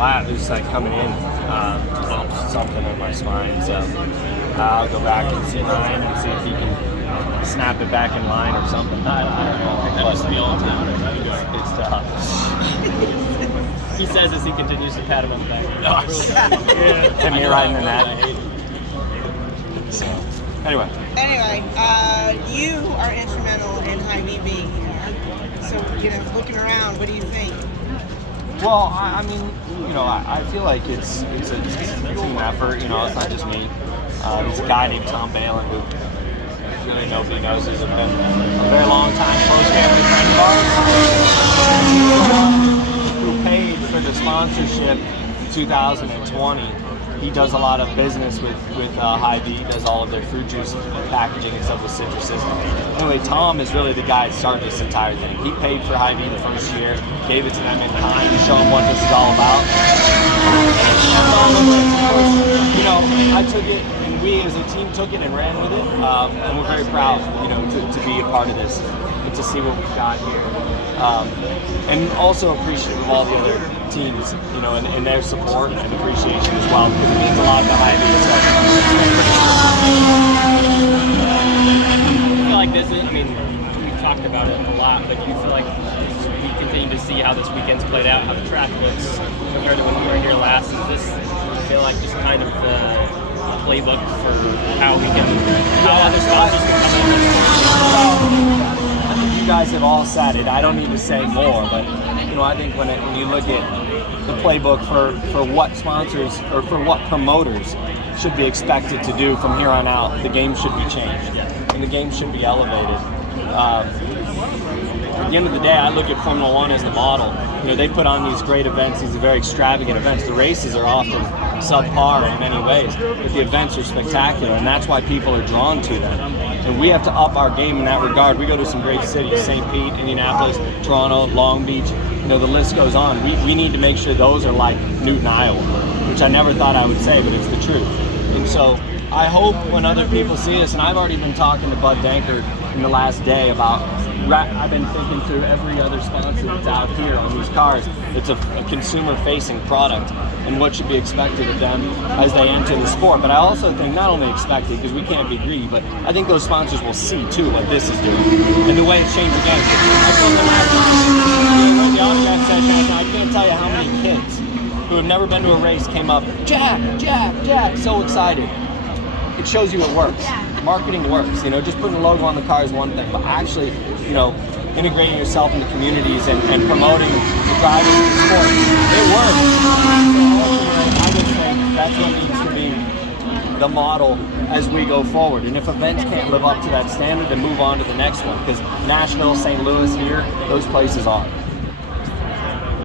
Flat was like coming in, something in my spine, so I'll go back and see Ryan and see if he can snap it back in line or something. I don't know. That must be all town. It's tough. He says as he continues to pat him on the back. Hit me right in the neck. So, anyway, you are instrumental in Hy-Vee being here. So, looking around, what do you think? well, I mean, I feel like it's a team effort. It's not just me. There's a guy named Tom Balin who really nobody knows has been a very long time close family friend of ours who paid for the sponsorship in 2020. He does a lot of business with Hy-Vee. He does all of their fruit juice packaging and stuff with citruses. Anyway, Tom is really the guy that started this entire thing. He paid for Hy-Vee the first year, gave it to them in kind to show them what this is all about. I took it, and we as a team took it and ran with it, and we're very proud, to be a part of this and to see what we've got here. And also appreciative of all the other teams, and their support and appreciation as well, because it means a lot to Hy-Vee. So. I feel like this is, we've talked about it a lot, but do you feel like we continue to see how this weekend's played out, how the track looks compared to when we were here last? Is this, feel like, just kind of the playbook for how other sponsors can come in? I think you guys have all said it. I don't need to say more, but I think when you look at the playbook for what sponsors or for what promoters should be expected to do from here on out, the game should be changed and the game should be elevated. At the end of the day, I look at Formula One as the model. They put on these great events, these very extravagant events. The races are often subpar in many ways, but the events are spectacular, and that's why people are drawn to them. And we have to up our game in that regard. We go to some great cities, St. Pete, Indianapolis, Toronto, Long Beach, the list goes on. We need to make sure those are like Newton, Iowa, which I never thought I would say, but it's the truth. And so I hope when other people see us, and I've already been talking to Bud Dankert in the last day about, I've been thinking through every other sponsor that's out here on these cars. It's a consumer-facing product and what should be expected of them as they enter the sport. But I also think not only expected, because we can't be greedy, but I think those sponsors will see too what this is doing and the way it's changed again. I told them last time, the autograph session, I can't tell you how many kids who have never been to a race came up, Jack, so excited. It shows you it works. Marketing works. Just putting a logo on the car is one thing, but actually, integrating yourself into communities and promoting the drivers of the sport, it works. I would think that's what needs to be the model as we go forward. And if events can't live up to that standard, then move on to the next one, because Nashville, St. Louis here, those places are.